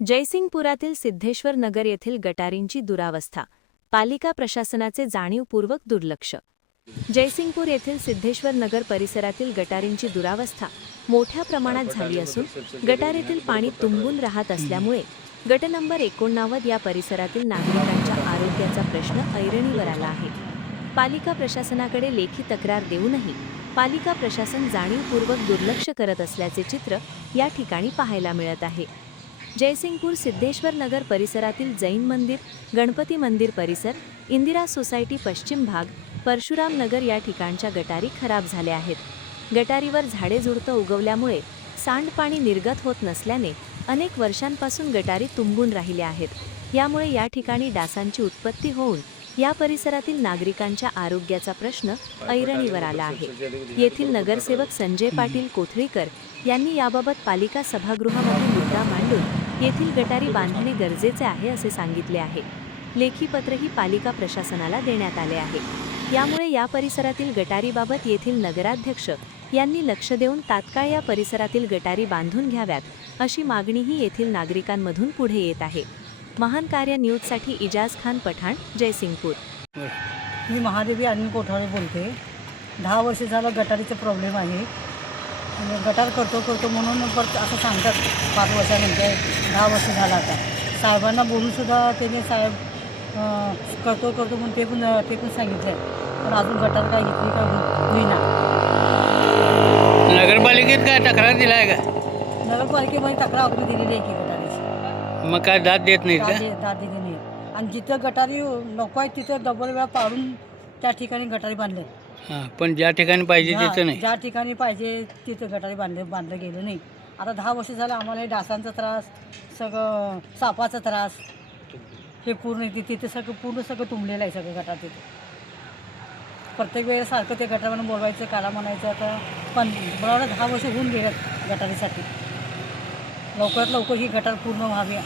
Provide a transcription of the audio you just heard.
जयसिंगपुरातील सिद्धेश्वर नगर येथील गटारींची दुरावस्था, पालिका प्रशासनाचे जाणीवपूर्वक दुर्लक्ष। जयसिंगपूर येथील सिद्धेश्वर नगर परिसरातील गटारींची दुरावस्था मोठ्या प्रमाणात झाली असून गटारीतील पाणी तुंबून राहत असल्यामुळे गट नंबर 89 या परिसरातील नागरिकांच्या आरोग्याचा प्रश्न ऐरणीवर आला आहे। पालिका प्रशासनाकडे लेखी तक्रार देऊनही पालिका प्रशासन जाणीवपूर्वक दुर्लक्ष करत असल्याचे चित्र या ठिकाणी पाहायला मिळत आहे। जयसिंगपूर सिद्धेश्वर नगर परिसरातील जैन मंदिर, गणपती मंदिर परिसर, इंदिरा सोसायटी पश्चिम भाग, परशुराम नगर या ठिकाणच्या गटारी खराब झाल्या आहेत। गटारीवर झाडे झुडपं उगवल्यामुळे सांडपाणी निर्गत होत नसल्याने अनेक वर्षांपासून गटारी तुंबून राहिल्या आहेत। यामुळे या ठिकाणी डासांची उत्पत्ती होऊन या परिसरातील नागरिकांच्या आरोग्याचा प्रश्न ऐरणीवर आला आहे। येथील नगरसेवक संजय पाटील कोथळीकर यांनी याबाबत पालिका सभागृहामध्ये मुद्दा मांडून येथील गटारी बांधणे गरजेचे आहे असे सांगितले आहे। लेखी पत्रही पालिका प्रशासनाला देण्यात आले आहे। यामुळे या परिसरातील गटारीबाबत येथील नगराध्यक्ष यांनी लक्ष देऊन तात्काळ या परिसरातील गटारी बांधून घ्याव्यात अशी मागणीही येथील नागरिकांमधून पुढे येत आहे। महान कार्य न्यूजसाठी इजाज खान पठाण, जयसिंगपूर। मी महादेवी अनिल कोठाळे बोलते। 10 वर्ष झालं गटारीचा प्रॉब्लेम आहे। गटार करतो म्हणून परत असं सांगतात 5 वर्षानंतर 10 वर्ष झालं आता। साहेबांना बोलूनसुद्धा त्याने साहेब करतो म्हणून ते पण सांगितलं, पण अजून गटार काय घेतली का होईना। नगरपालिकेत काय तक्रार दिला आहे का? नगरपालिकेमध्ये तक्रार आपली दिलेली आहे की गटारीची। मग काय दाद देत नाही का? दाद दिली नाही। आणि जिथं गटारी नको आहे तिथं डबल वेळा पाडून त्या ठिकाणी गटारी बांधले। हां, पण ज्या ठिकाणी पाहिजे तिथं नाही। ज्या ठिकाणी पाहिजे तिथं गटारी बांधलं गेलं नाही। आता 10 वर्ष झालं आम्हाला हे डासांचा त्रास, सगळं सापाचा त्रास, हे पूर्ण तिथे सगळं तुंबलेलं आहे सगळं गटार तिथे। प्रत्येक वेळेला सारखं ते गटारानं बोलवायचं, काढा म्हणायचं। आता पण बरोबर 10 वर्ष होऊन गेलं गटारीसाठी। लवकरात लवकर ही गटार पूर्ण व्हावी